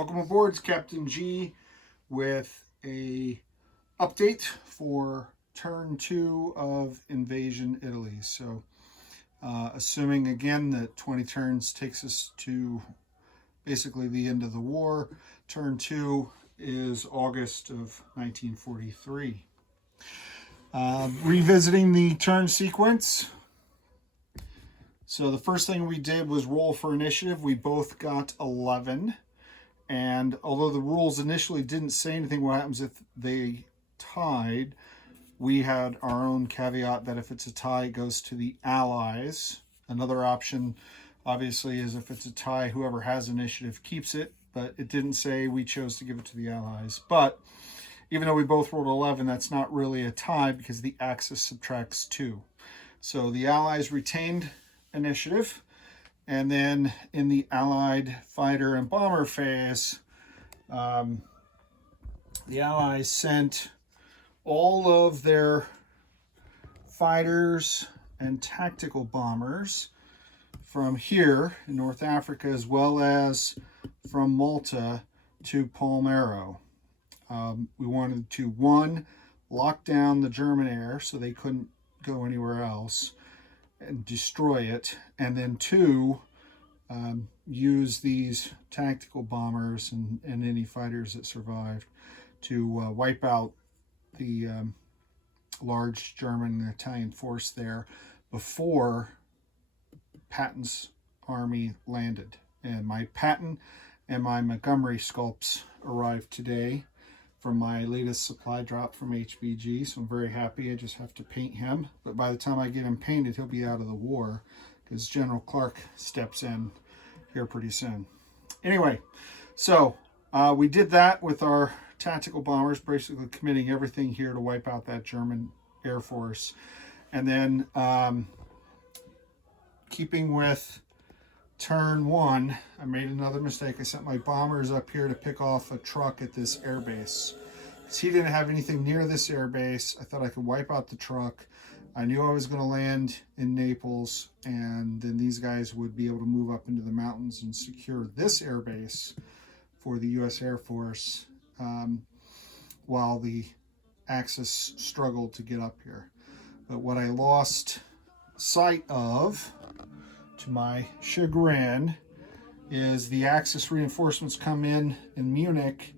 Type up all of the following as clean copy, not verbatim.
Welcome aboard, it's Captain G with a update for turn 2 of Invasion Italy. So assuming again that 20 turns takes us to basically the end of the war, turn 2 is August of 1943. Revisiting the turn sequence. So the first thing we did was roll for initiative. We both got 11. And although the rules initially didn't say anything what happens if they tied, we had our own caveat that if it's a tie, it goes to the Allies. Another option, obviously, is if it's a tie, whoever has initiative keeps it. But it didn't say we chose to give it to the Allies. But even though we both rolled 11, that's not really a tie because the Axis subtracts 2. So the Allies retained initiative. And then in the Allied fighter and bomber phase, the Allies sent all of their fighters and tactical bombers from here in North Africa, as well as from Malta to Palmero. We wanted to, one, lock down the German air so they couldn't go anywhere else and destroy it, and then two, use these tactical bombers and any fighters that survived to wipe out the large German and Italian force there before Patton's army landed. And my Patton and my Montgomery sculpts arrived today from my latest supply drop from HBG, so I'm very happy. I just have to paint him, but by the time I get him painted, he'll be out of the war because General Clark steps in here pretty soon. Anyway, so we did that with our tactical bombers, basically committing everything here to wipe out that German Air Force. And then keeping with turn 1, I made another mistake. I sent my bombers up here to pick off a truck at this airbase. Because he didn't have anything near this airbase, I thought I could wipe out the truck. I knew I was going to land in Naples, and then these guys would be able to move up into the mountains and secure this airbase for the U.S. Air Force while the Axis struggled to get up here. But what I lost sight of, to my chagrin, is the Axis reinforcements come in Munich,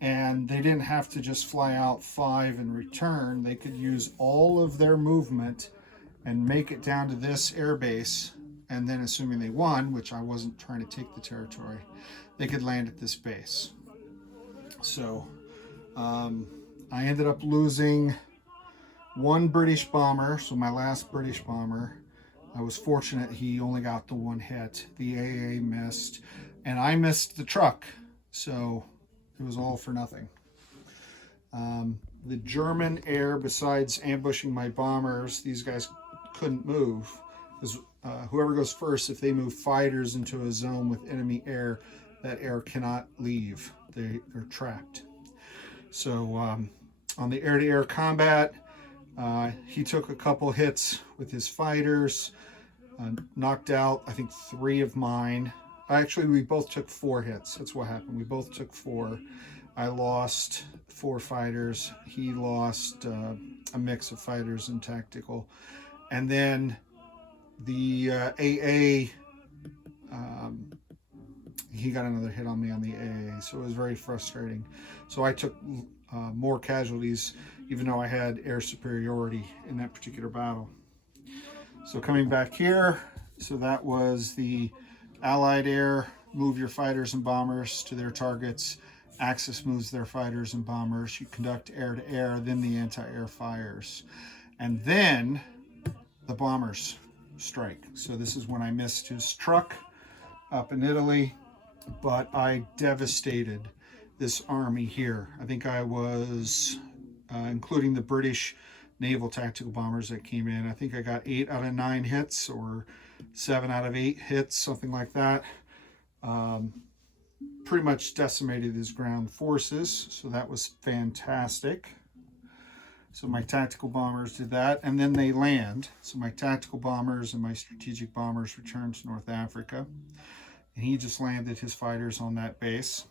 and they didn't have to just fly out 5 and return. They could use all of their movement and make it down to this airbase, and then assuming they won, which I wasn't trying to take the territory, they could land at this base. So I ended up losing one British bomber, so my last British bomber. I was fortunate he only got the one hit. The AA missed, and I missed the truck, so it was all for nothing. The German air, besides ambushing my bombers, these guys couldn't move. Because whoever goes first, if they move fighters into a zone with enemy air, that air cannot leave. They're trapped. So on the air-to-air combat, he took a couple hits with his fighters, knocked out, I think, 3 of mine. Actually, we both took 4 hits. That's what happened. We both took 4. I lost 4 fighters. He lost a mix of fighters and tactical. And then the AA, he got another hit on me on the AA. So it was very frustrating. So I took more casualties, even though I had air superiority in that particular battle. So coming back here, so that was the Allied air, move your fighters and bombers to their targets. Axis moves their fighters and bombers. You conduct air-to-air, then the anti-air fires. And then the bombers strike. So this is when I missed his truck up in Italy, but I devastated this army here. I think I was, including the British naval tactical bombers that came in, I think I got 8 out of 9 hits, or 7 out of 8 hits, something like that. Pretty much decimated his ground forces, so that was fantastic. So my tactical bombers did that, and then they land. So my tactical bombers and my strategic bombers returned to North Africa, and he just landed his fighters on that base.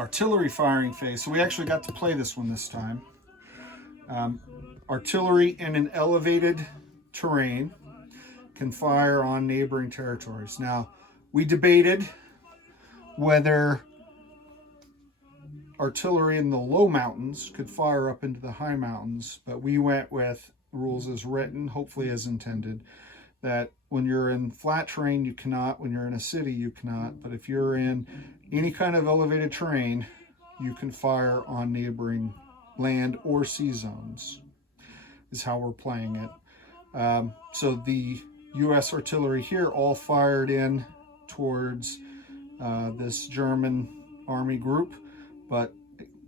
artillery firing phase. So we actually got to play this one this time. Artillery in an elevated terrain can fire on neighboring territories. Now, we debated whether artillery in the low mountains could fire up into the high mountains, but we went with rules as written, hopefully as intended, that when you're in flat terrain, you cannot. When you're in a city, you cannot. But if you're in any kind of elevated terrain, you can fire on neighboring land or sea zones, is how we're playing it. So the U.S. artillery here all fired in towards this German army group, but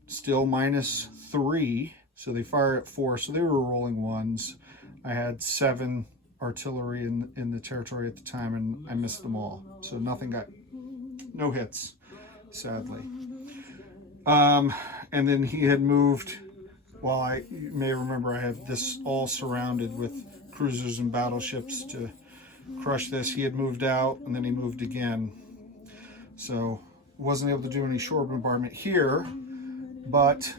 still -3. So they fire at 4. So they were rolling ones. I had 7 artillery in the territory at the time, and I missed them all. So no hits, sadly. And then he had moved, you may remember I have this all surrounded with cruisers and battleships to crush this. He had moved out, and then he moved again. So wasn't able to do any shore bombardment here, but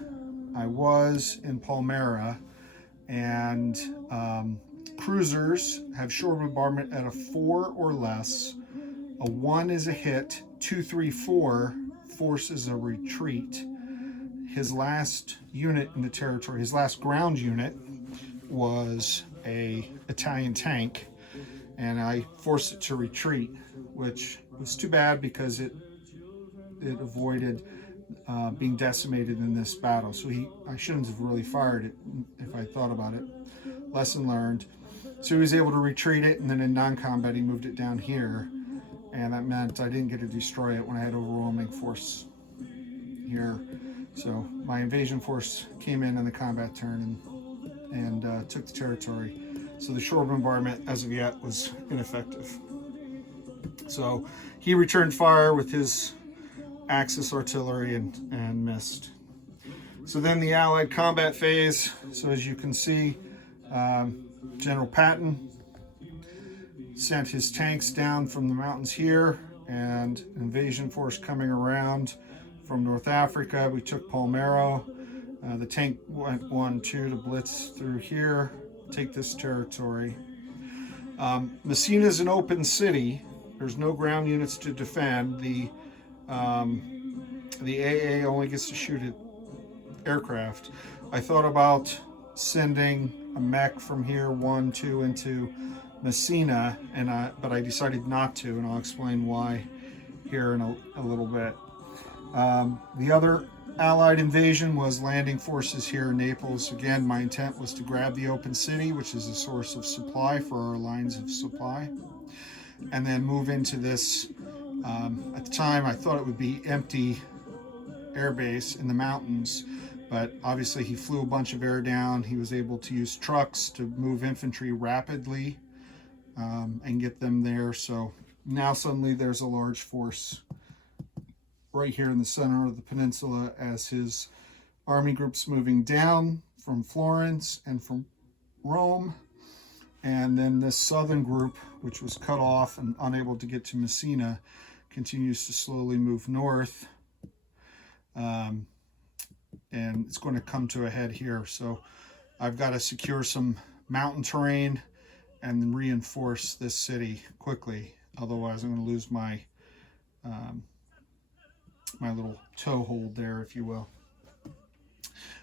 I was in Palmyra, and cruisers have shore bombardment at a 4 or less. A 1 is a hit. 2, 3, 4 forces a retreat. His last unit in the territory, his last ground unit, was a Italian tank, and I forced it to retreat, which was too bad because it avoided being decimated in this battle. So I shouldn't have really fired it if I thought about it. Lesson learned. So he was able to retreat it, and then in non-combat he moved it down here, and that meant I didn't get to destroy it when I had overwhelming force here. So my invasion force came in the combat turn and took the territory. So the shore bombardment, as of yet, was ineffective. So he returned fire with his Axis artillery and missed. So then the Allied combat phase. So as you can see, General Patton sent his tanks down from the mountains here, and invasion force coming around from North Africa. We took Palmyra. The tank went 1-2 to blitz through here, take this territory. Messina is an open city. There's no ground units to defend. The AA only gets to shoot at aircraft. I thought about sending a mech from here 1-2 into Messina, but I decided not to, and I'll explain why here in a little bit. The other Allied invasion was landing forces here in Naples. Again, my intent was to grab the open city, which is a source of supply for our lines of supply, and then move into this, at the time I thought it would be empty airbase in the mountains, but obviously he flew a bunch of air down. He was able to use trucks to move infantry rapidly and get them there. So now suddenly there's a large force right here in the center of the peninsula as his army group's moving down from Florence and from Rome. And then this southern group, which was cut off and unable to get to Messina, continues to slowly move north. And it's going to come to a head here. So I've got to secure some mountain terrain and then reinforce this city quickly. Otherwise, I'm going to lose my my little toehold there, if you will.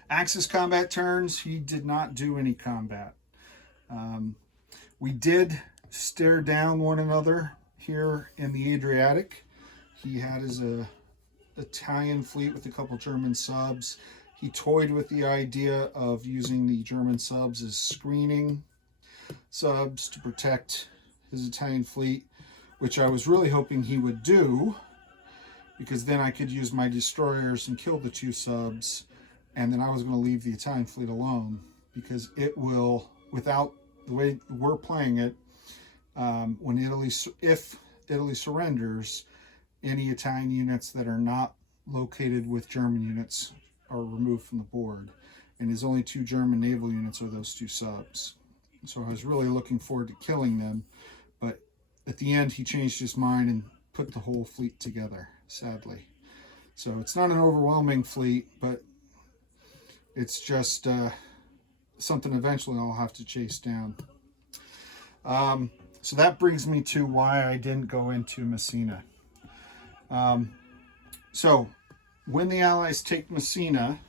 Axis combat turns. He did not do any combat. We did stare down one another here in the Adriatic. He had his Italian fleet with a couple German subs. He toyed with the idea of using the German subs as screening subs to protect his Italian fleet, which I was really hoping he would do, because then I could use my destroyers and kill the 2 subs, and then I was going to leave the Italian fleet alone, because it will, without the way we're playing it, if Italy surrenders, any Italian units that are not located with German units are removed from the board, and his only 2 German naval units are those 2 subs. So I was really looking forward to killing them, but at the end he changed his mind and put the whole fleet together, sadly. So it's not an overwhelming fleet, but it's just something eventually I'll have to chase down. So that brings me to why I didn't go into Messina. So when the Allies take Messina,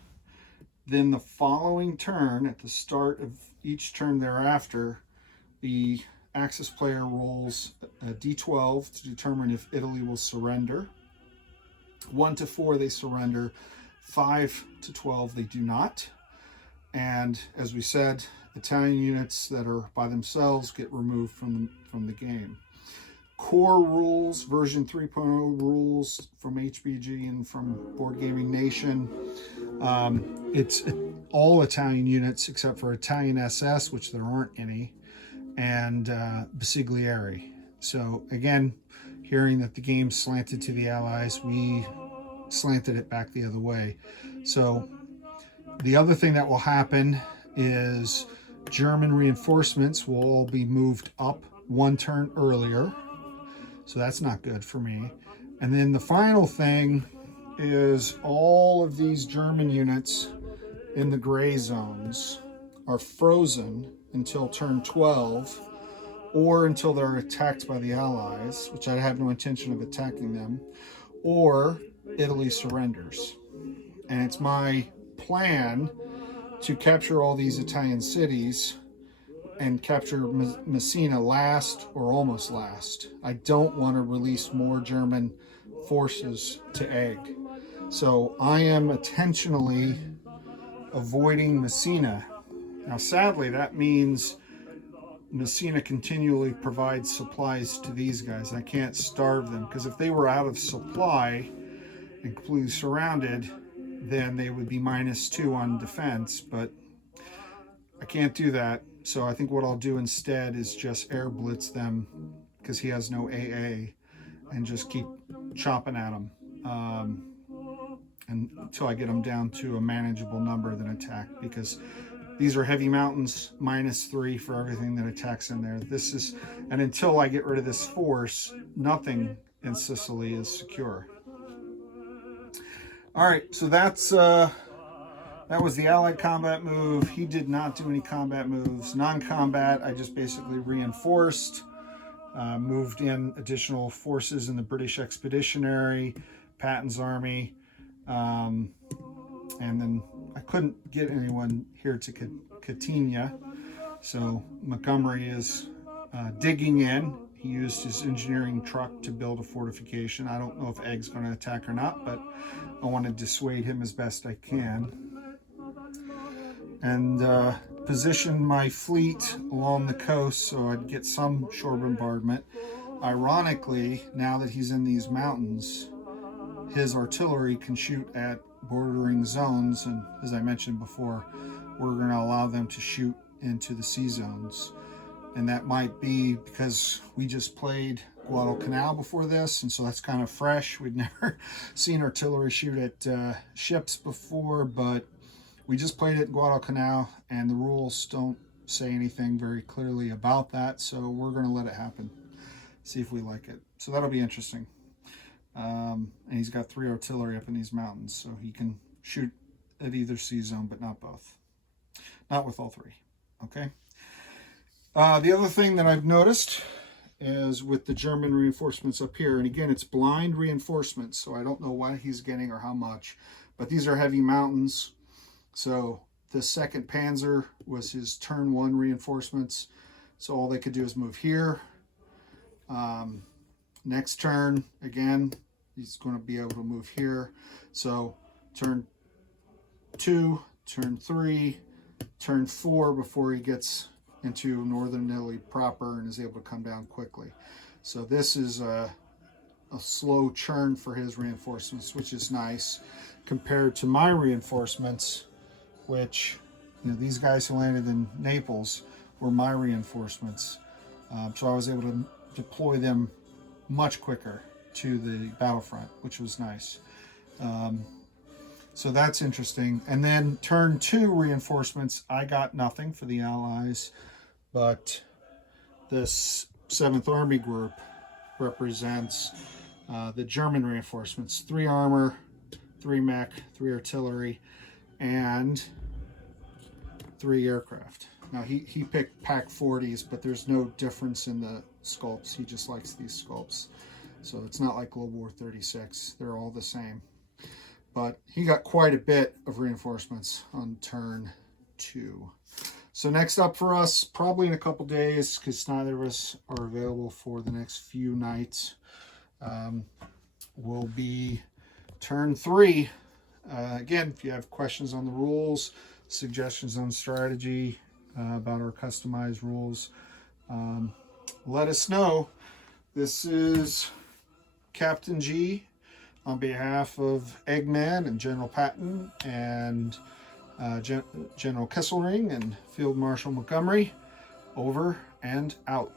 then the following turn, at the start of each turn thereafter, the Axis player rolls a d12 to determine if Italy will surrender. 1 to 4 they surrender, 5 to 12 they do not. And as we said, Italian units that are by themselves get removed from the game. Core rules, version 3.0 rules from HBG and from Board Gaming Nation. It's all Italian units except for Italian SS, which there aren't any, and Basiglieri. So again, hearing that the game slanted to the Allies, we slanted it back the other way. So the other thing that will happen is German reinforcements will all be moved up 1 turn earlier. So that's not good for me. And then the final thing is all of these German units in the gray zones are frozen until turn 12 or until they're attacked by the Allies, which I have no intention of attacking them, or Italy surrenders. And it's my plan to capture all these Italian cities and capture Messina last or almost last. I don't want to release more German forces to Egg. So I am intentionally avoiding Messina. Now sadly that means Messina continually provides supplies to these guys. I can't starve them, because if they were out of supply and completely surrounded, then they would be -2 on defense, but I can't do that. So I think what I'll do instead is just air blitz them, because he has no AA, and just keep chopping at him and until I get them down to a manageable number, then attack, because these are heavy mountains, -3 for everything that attacks in there. This is, and until I get rid of this force, nothing in Sicily is secure. All right, so that was the Allied combat move. He did not do any combat moves. Non-combat, I just basically reinforced, moved in additional forces in the British Expeditionary, Patton's army, and then I couldn't get anyone here to Catania, so Montgomery is digging in. He used his engineering truck to build a fortification. I don't know if Egg's going to attack or not, but I want to dissuade him as best I can. And position my fleet along the coast so I'd get some shore bombardment. Ironically, now that he's in these mountains, his artillery can shoot at bordering zones, and as I mentioned before, we're going to allow them to shoot into the sea zones. And that might be because we just played Guadalcanal before this, and so that's kind of fresh. We'd never seen artillery shoot at ships before, but we just played it in Guadalcanal, and the rules don't say anything very clearly about that, so we're going to let it happen, see if we like it. So that'll be interesting. And he's got 3 artillery up in these mountains, so he can shoot at either sea zone, but not both. Not with all 3. Okay. The other thing that I've noticed is with the German reinforcements up here, and again, it's blind reinforcements, so I don't know what he's getting or how much, but these are heavy mountains. So the 2nd Panzer was his turn 1 reinforcements, so all they could do is move here. Next turn, again, he's going to be able to move here. So turn 2, turn 3, turn 4 before he gets into northern Italy proper and is able to come down quickly. So this is a slow churn for his reinforcements, which is nice compared to my reinforcements, which, you know, these guys who landed in Naples were my reinforcements. So I was able to deploy them much quicker to the battlefront, which was nice. So that's interesting. And then turn 2 reinforcements, I got nothing for the Allies, but this 7th Army group represents the German reinforcements. 3 armor, 3 mech, 3 artillery, and 3 aircraft. Now he picked Pack 40s, but there's no difference in the sculpts. He just likes these sculpts. So it's not like Global War 36. They're all the same. But he got quite a bit of reinforcements on turn 2. So next up for us, probably in a couple days, because neither of us are available for the next few nights, will be turn 3. Again, if you have questions on the rules, suggestions on strategy, about our customized rules, let us know. This is Captain G on behalf of Eggman and General Patton and General Kesselring and Field Marshal Montgomery. Over and out.